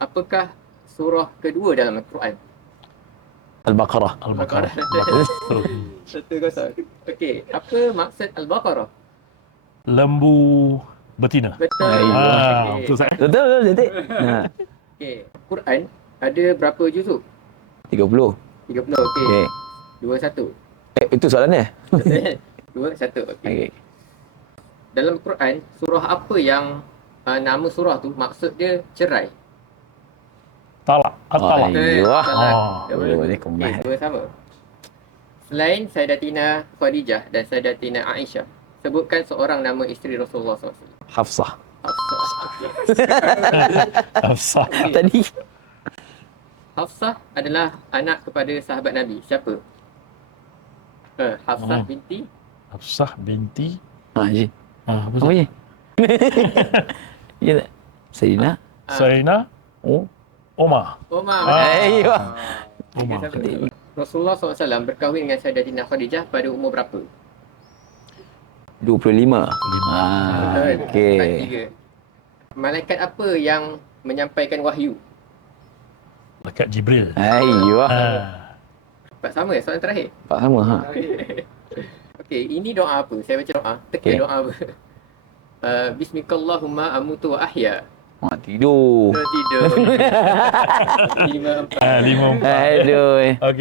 apakah surah kedua dalam Al-Quran? Al-Baqarah. Al-Baqarah. Satu kosong. Okey, apa maksud Al-Baqarah? Lembu betina. Betul. Ah, Okey. betul saya. Betul betul cantik. Ha. Okey, Quran ada berapa juzuk? 30. 30. Okey. Okey. Dua satu. Eh, itu soalannya. Dua satu. Okey. Okey. Dalam Quran, surah apa yang uh, nama surah tu maksud dia cerai? Talak. At-talak. Ayuh. Wah. Talak. Oh. Dua. Oh, ni kembali. dua sama. Selain Sayyidatina Khadijah dan Sayyidatina Aisyah, sebutkan seorang nama isteri Rasulullah SAW. Hafsah. Hafsah. Hafsah. Tadi. Hafsah adalah anak kepada sahabat Nabi. Siapa? Uh, Hafsah Hmm. binti Hafsah binti. Ha, je. Ah, apa je? Ya tak? Sayyidina. Sayyidina Oh. Ah. Omar. Umar. Ah. Ayuh. Siapa? Rasulullah SAW berkahwin dengan Sayyidatina Khadijah pada umur berapa? 25. Ah. Empat okey. Malaikat apa yang menyampaikan wahyu? Dekat Jibril. Ayuh. Ah. Empat sama ya? Soalan terakhir. Pak sama ha. Okey, ini doa apa? Saya baca doa. Teka Okey. doa apa? Uh, Bismillahumma amutu wa ahya. Ha, tidur. Tidur. Lima empat. Lima empat. Aduh. Okey.